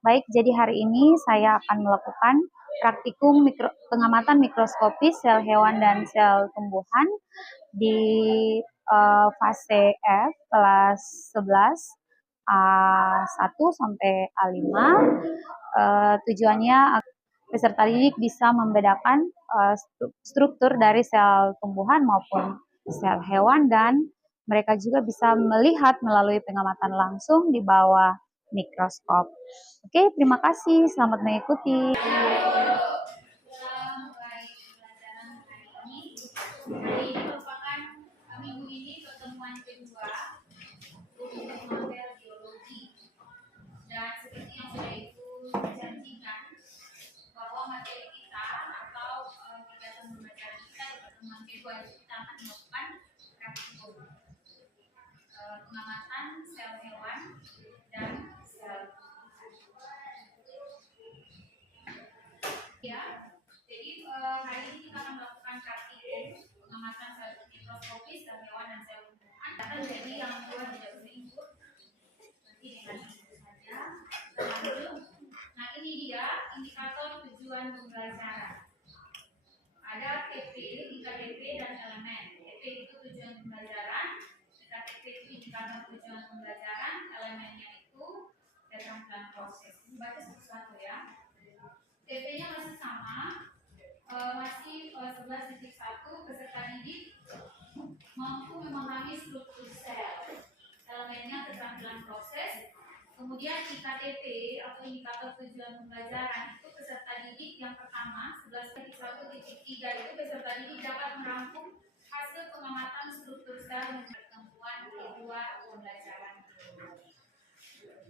Baik, jadi hari ini saya akan melakukan praktikum pengamatan mikroskopis sel hewan dan sel tumbuhan di fase F kelas 11 A1 sampai A5. Tujuannya peserta didik bisa membedakan struktur dari sel tumbuhan maupun sel hewan, dan mereka juga bisa melihat melalui pengamatan langsung di bawah mikroskop. Oke, terima kasih. Selamat mengikuti. Ini merupakan minggu ini pertemuan kedua untuk materi biologi, dan seperti yang sudah Ibu janjikan bahwa materi kita atau kegiatan pembelajaran kita di pertemuan kedua itu kita akan melakukan praktikum pengamatan sel hewan dan sel ya. Jadi hari ini kita akan melakukan praktikum pengamatan sel mikroskopis sel hewan dan sel tumbuhan. Jadi yang kedua tidak boleh ikut, nanti dengan itu saja. Lanjut. Nah, ini dia indikator tujuan pembelajaran. Ada TP, IKTP, dan elemen. TP itu tujuan pembelajaran, IKTP itu indikator tujuan pembelajaran, elemennya itu keterampilan proses. Baca satu-satu ya. TP-nya masih sama, masih 11.1, peserta didik mampu memahami struktur sel, elemennya keterampilan proses. Kemudian IKTP atau indikator tujuan pembelajaran itu peserta didik yang pertama 11.1.3 itu peserta didik dapat merangkum hasil pengamatan struktur sel dan pertemuan kedua pembelajaran.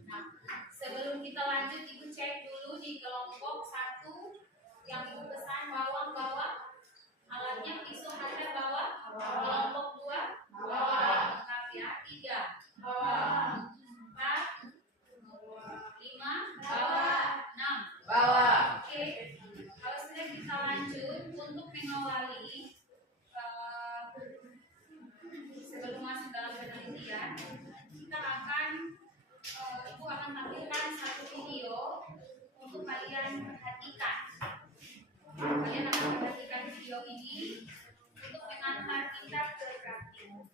Nah, sebelum kita lanjut, Ibu cek dulu di kelompok 1 yang Ibu pesan bawah alatnya pisau harga bawah. Kelompok 2 bawah lengkap ya. 3 bawah. 4 5 bawah. 6 bawah. Oke. Kalau sudah kita lanjut untuk mengawali sebelum masuk dalam penelitian, kita akan Ibu akan tampilkan satu video untuk kalian perhatikan. Kalian akan perhatikan video ini untuk mengantar kita ke praktikum.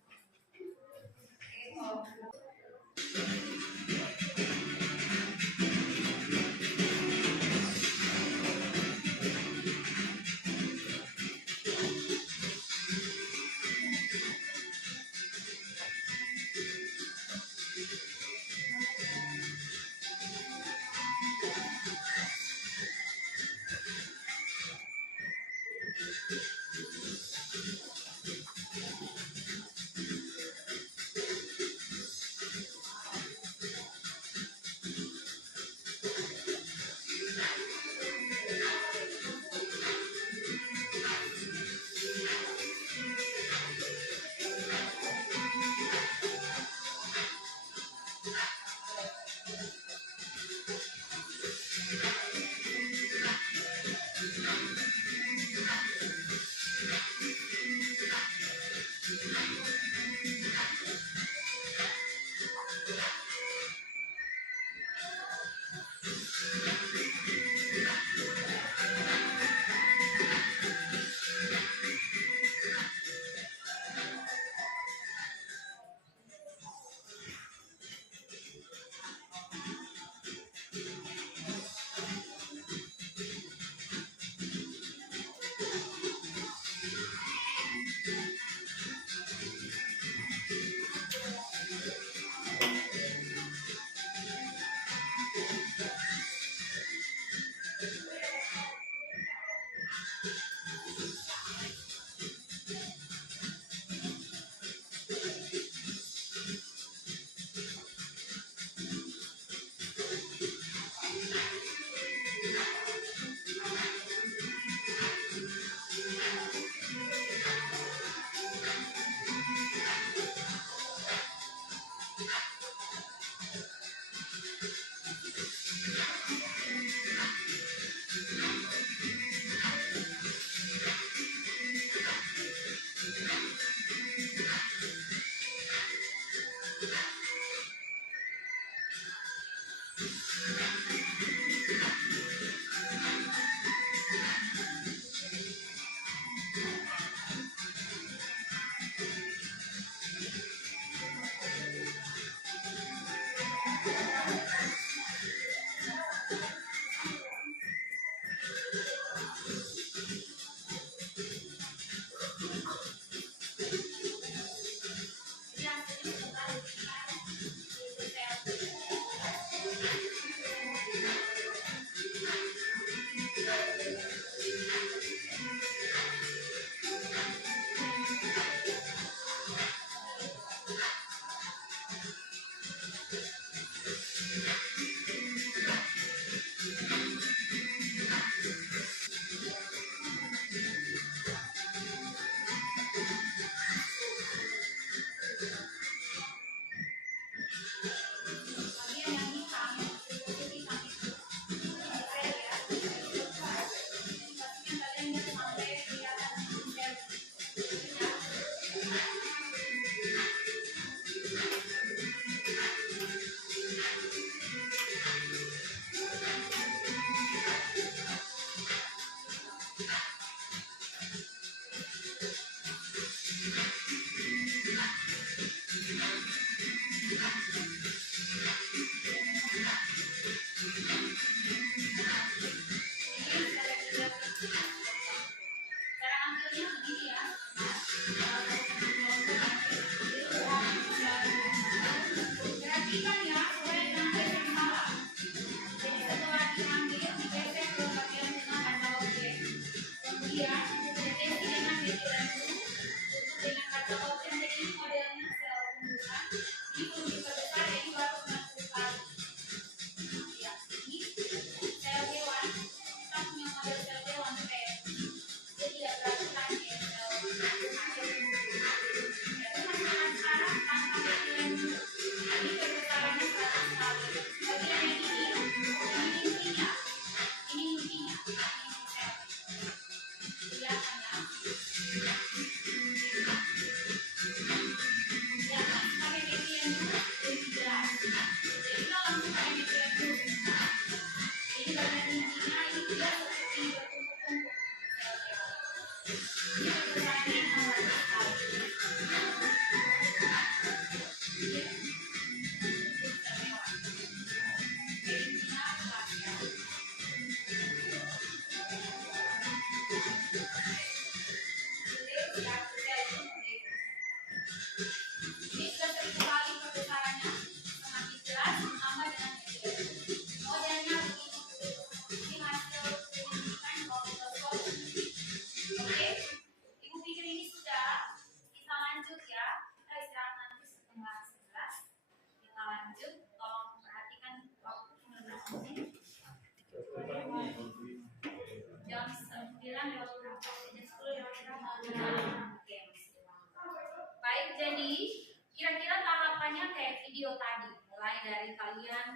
dari kalian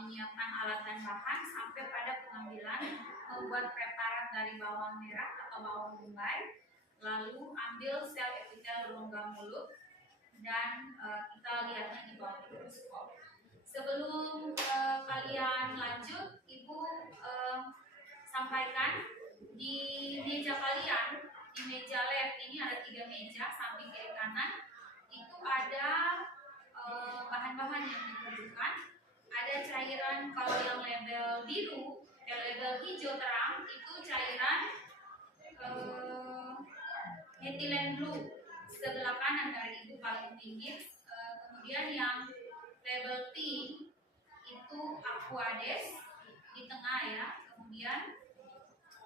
menyiapkan alat dan bahan sampai pada pengambilan, membuat preparat dari bawang merah atau bawang bombay, lalu ambil sel epitel rongga mulut dan kita lihatnya di bawah mikroskop. Sebelum kalian lanjut, Ibu sampaikan di meja kalian, di meja lab ini ada 3 meja, samping kiri kanan itu ada bahan-bahan yang diperlukan. Ada cairan, kalau yang label biru, label hijau terang itu cairan ethylene blue, sebelah kanan dari Ibu paling pinggir. Kemudian yang label pink itu aquades di tengah ya. Kemudian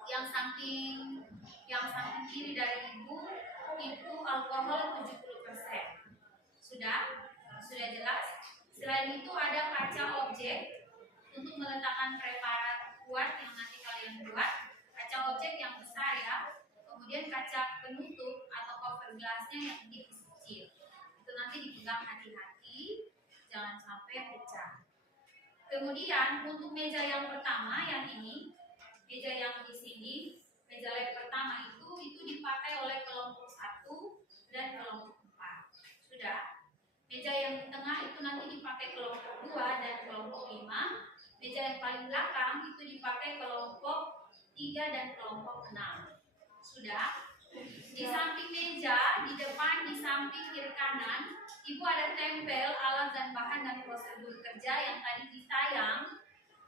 yang samping kiri dari Ibu itu alkohol 70%. Sudah jelas? Selain itu ada kaca objek untuk meletakkan preparat kuat yang nanti kalian buat. Kaca objek yang besar ya. Kemudian kaca penutup atau cover glassnya yang kecil. Itu nanti dipegang hati-hati, jangan sampai pecah. Kemudian untuk meja yang pertama yang ini, meja yang di sini, meja lab pertama itu dipakai oleh kelompok 1 dan kelompok 4. Sudah? Meja yang di tengah itu nanti dipakai kelompok 2 dan kelompok 5. Meja yang paling belakang itu dipakai kelompok 3 dan kelompok 6. Sudah? Di samping meja, di depan, di samping kiri kanan, Ibu ada tempel alat dan bahan dan prosedur kerja yang tadi ditayang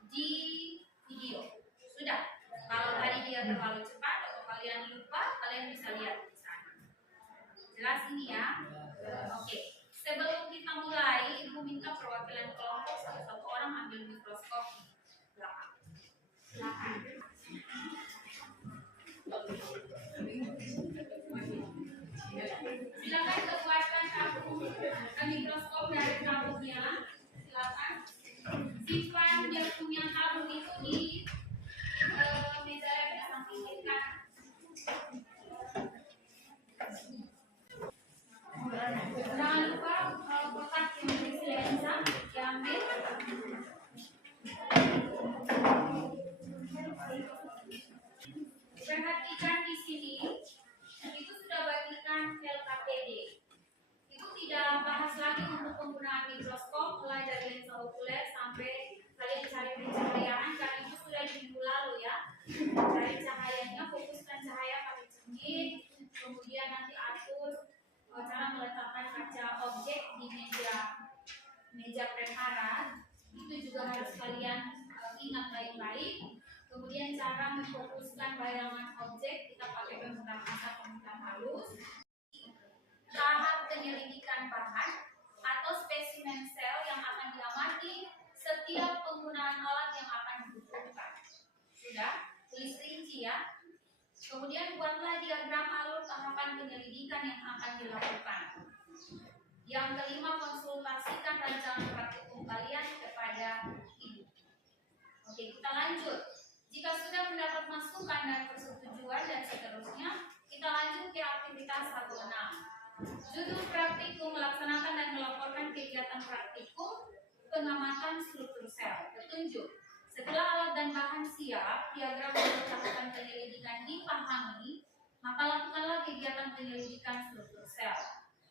di video. Sudah? Kalau tadi dia terlalu cepat atau kalian lupa, kalian bisa lihat di sana. Jelas ini ya? Oke. Sebelum kita mulai, Ibu minta perwakilan kelompok satu-satu orang ambil mikroskop belakang. Silakan. Silakan keluarkan mikroskop dari tabungnya. Silakan. Simpan yang punya tabung itu di meja lab di samping kiri kanan. Jangan lupa kotak yang berisi lensa diambil. Perhatikan di sini, itu sudah bagikan LKPD. Itu tidak bahas lagi untuk penggunaan mikroskop mulai dari lensa okuler sampai kalian cari pencahayaan, karena itu sudah di minggu lalu ya. Cari cahayanya, fokuskan cahaya pakai cermin, kemudian nanti atur cara meletakkan kaca objek di meja preparat. Itu juga harus kalian ingat baik-baik. Kemudian cara memfokuskan bayangan objek, kita pakai pemutar asap, pemutar halus. Tahap penyelidikan bahan atau spesimen sel yang akan diamati setiap penggunaan alat yang akan dibutuhkan. Sudah? Tulis rinci ya. Kemudian buatlah diagram alur tahapan penyelidikan yang akan dilakukan. Yang kelima, konsultasikan rancangan praktikum kalian kepada Ibu. Oke, kita lanjut. Jika sudah mendapat masukan dan persetujuan dan seterusnya, kita lanjut ke aktivitas 1.6. Judul praktikum: melaksanakan dan melaporkan kegiatan praktikum pengamatan struktur sel. Petunjuk: setelah alat dan bahan siap, diagram alur tahapan penyelidikan dipahami, maka lakukanlah kegiatan penyelidikan struktur sel.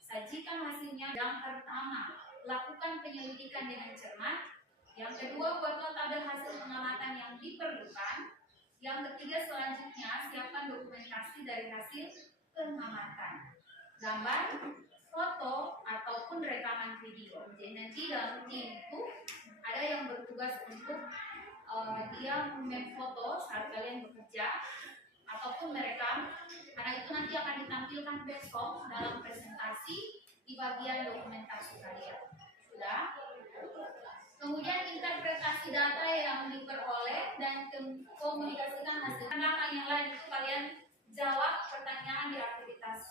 Sajikan hasilnya. Yang pertama, lakukan penyelidikan dengan cermat. Yang kedua, buatlah tabel hasil pengamatan yang diperlukan. Yang ketiga, selanjutnya, siapkan dokumentasi dari hasil pengamatan. Gambar, foto, ataupun rekaman video. Jadi nanti dalam tim itu ada yang bertugas untuk dia memfoto saat kalian bekerja ataupun merekam, karena itu nanti akan ditampilkan besok dalam presentasi di bagian dokumentasi kalian. Sudah? Kemudian interpretasi data yang diperoleh dan komunikasikan hasil. Belakang yang lain itu kalian jawab pertanyaan di aktivitas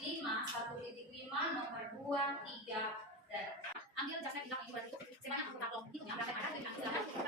5, 1.5, nomor 2, 3, dan ambil jasa tidak mingguan itu sebanyak anggota kelompok yang berapa ada dengan silakan tidak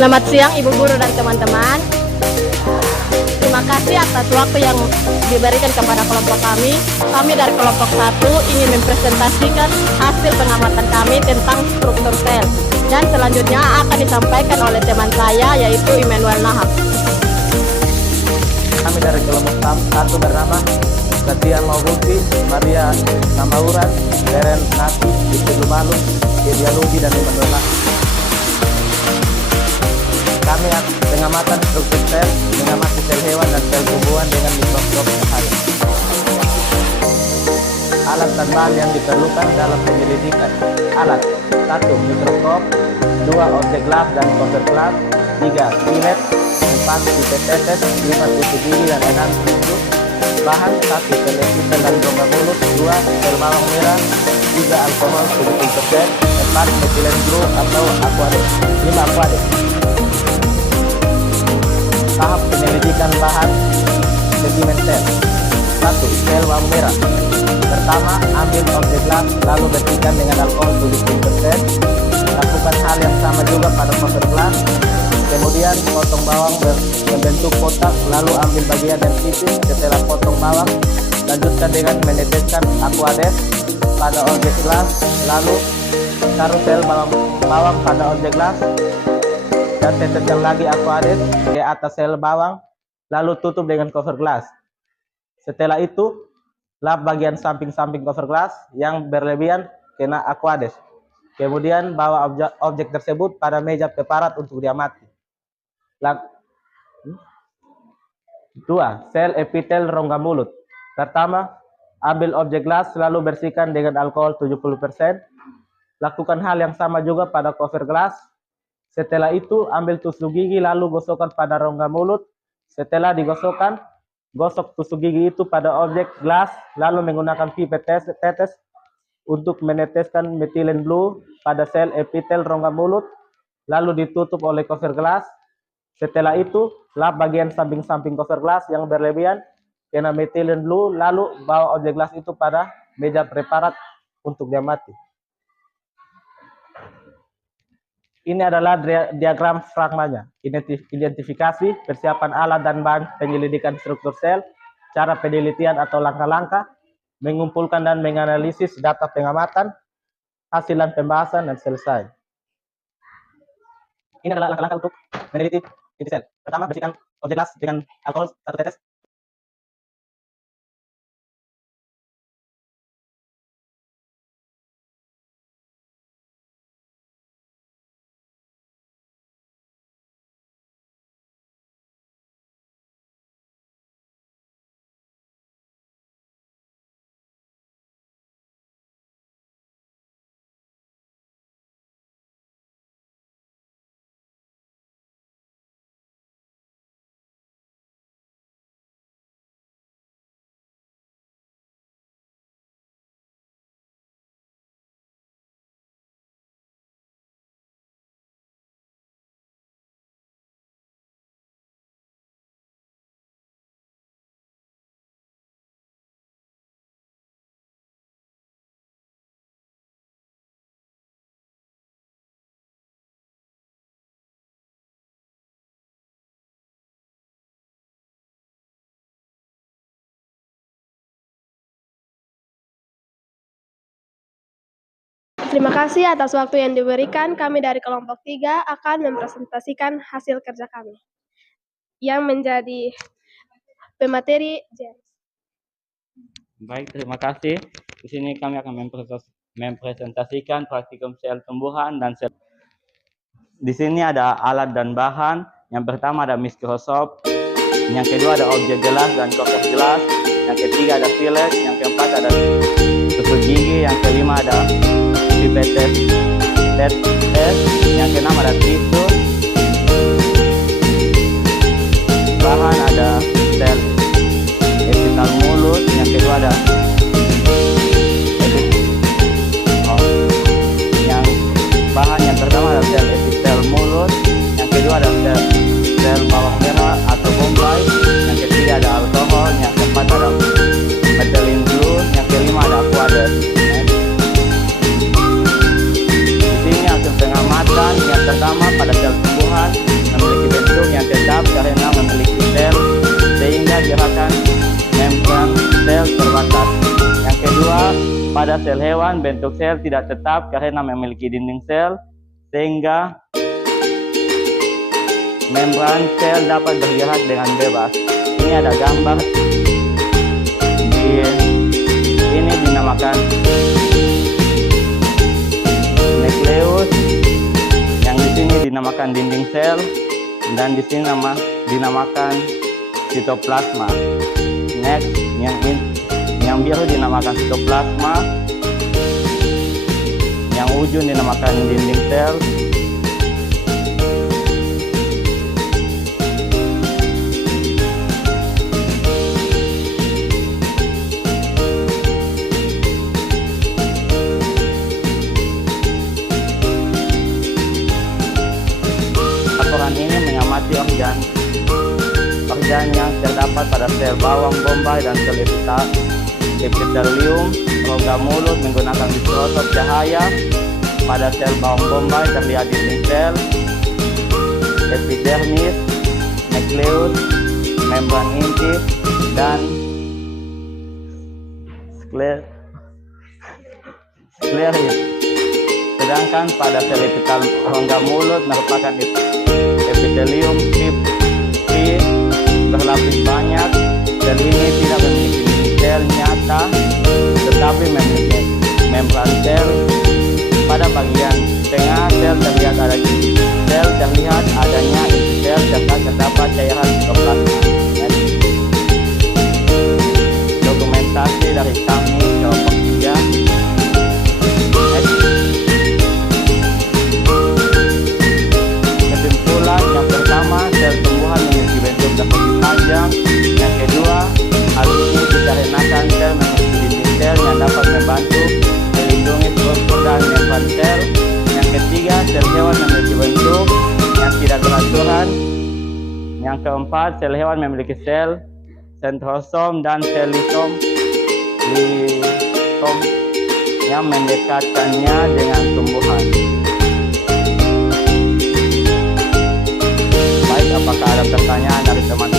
Selamat siang Ibu Guru dan teman-teman. Terima kasih atas waktu yang diberikan kepada kelompok kami. Kami dari kelompok 1 ingin mempresentasikan hasil pengamatan kami tentang struktur sel. Dan selanjutnya akan disampaikan oleh teman saya yaitu Immanuel Nahab. Kami dari kelompok 1 bernama Setia Maubuti, Maria Samauran, Deren Nati, Ibu Lumalu, Kedia Lubi, dan Immanuel Nahab. Kami pengamatan struktur sel, mengamati sel hewan dan sel tumbuhan dengan mikroskop cahaya. Alat dan bahan yang diperlukan dalam penyelidikan. Alat: 1. Mikroskop, 2. Objek lab dan cover lab, 3. Pilet, 4. Pipet tetes, 5. Tusuk gigi, dan 6. tisu. Bahan: 1. Sel epitel dan rongga mulut, 2. Sel bawang merah, 3. Alkohol 70%, 4. Metilen glue atau aquades, 5. Aquades. Tahap penyelidikan bahan spesimen sel. 1. Sel bawang merah. Pertama, ambil objek lab, lalu bersihkan dengan alkohol 70%. Lakukan hal yang sama juga pada cover glass. Kemudian potong bawang membentuk kotak, lalu ambil bagian yang tipis. Setelah potong bawang, lanjutkan dengan meneteskan aquades pada objek glass, lalu taruh sel bawang pada objek glass dan teteskan lagi aquades di atas sel bawang, lalu tutup dengan cover glass. Setelah itu, lap bagian samping-samping cover glass yang berlebihan kena aquades. Kemudian bawa objek tersebut pada meja preparat untuk diamati. 2. Sel epitel rongga mulut. Pertama, ambil objek glass lalu bersihkan dengan alkohol 70%. Lakukan hal yang sama juga pada cover glass. Setelah itu, ambil tusuk gigi lalu gosokkan pada rongga mulut. Setelah digosokkan, gosok tusuk gigi itu pada objek glass, lalu menggunakan pipet tetes untuk meneteskan metilen blue pada sel epitel rongga mulut, lalu ditutup oleh cover glass. Setelah itu, lap bagian samping-samping cover glass yang berlebihan kena metilen blue, lalu bawa objek glass itu pada meja preparat untuk diamati. Ini adalah diagram fragmanya. Identifikasi, persiapan alat dan bahan penyelidikan struktur sel, cara penelitian atau langkah-langkah, mengumpulkan dan menganalisis data pengamatan, hasilan pembahasan, dan selesai. Ini adalah langkah-langkah untuk meneliti inti sel. Pertama, bersihkan objek glass dengan alkohol 1 tetes. Terima kasih atas waktu yang diberikan. Kami dari kelompok 3 akan mempresentasikan hasil kerja kami yang menjadi pemateri James. Baik, terima kasih. Di sini kami akan mempresentasikan praktikum sel tumbuhan dan sel. Di sini ada alat dan bahan. Yang pertama ada mikroskop, yang kedua ada objek gelas dan cover gelas, yang ketiga ada pilet, yang keempat ada tusuk gigi, yang kelima ada pipet tetes, yang keenam ada tisu. Bahan ada sel epitel mulut, yang kedua ada yang bahan yang pertama ada sel epitel mulut, yang kedua ada sel bawang merah atau bombay, yang ketiga ada alkohol, yang keempat ada metilen glue, yang kelima ada aquades. Di sini hasil pengamatan yang pertama pada sel tumbuhan gerakan membran sel terbatas. Yang kedua, pada sel hewan bentuk sel tidak tetap karena memiliki dinding sel, sehingga membran sel dapat bergerak dengan bebas. Ini ada gambar. Ini dinamakan nukleus, yang di sini dinamakan dinding sel, dan di sini dinamakan sitoplasma. Next, yang biru dinamakan sitoplasma, yang ujung dinamakan dinding sel. Laporan ini mengamati organ yang terdapat pada sel bawang bombay dan sel epitelium rongga mulut menggunakan mikroskop cahaya. Pada sel bawang bombay terlihat dinding sel, epidermis, nukleus, membran inti, dan skleris. Sedangkan pada sel epitel rongga mulut merupakan epitelium pipi berlapis banyak. Sel ini tidak memiliki sel nyata, tetapi memiliki membran sel. Pada bagian tengah sel terlihat adanya inti sel serta terdapat cairan sitoplasma. Dokumentasi dari kami kelompok 3. Kesimpulan yang pertama, sel tumbuhan memiliki bentuk persegi panjang. Yang kedua, hal ini dikarenakan sel memiliki dinding sel yang dapat membantu melindungi struktur dan membran sel. Yang ketiga, sel hewan memiliki bentuk yang tidak beraturan. Yang keempat, sel hewan memiliki sel sentrosom dan sel lisom yang mendekatkannya dengan tumbuhan. Baik, apakah ada pertanyaan dari teman-teman?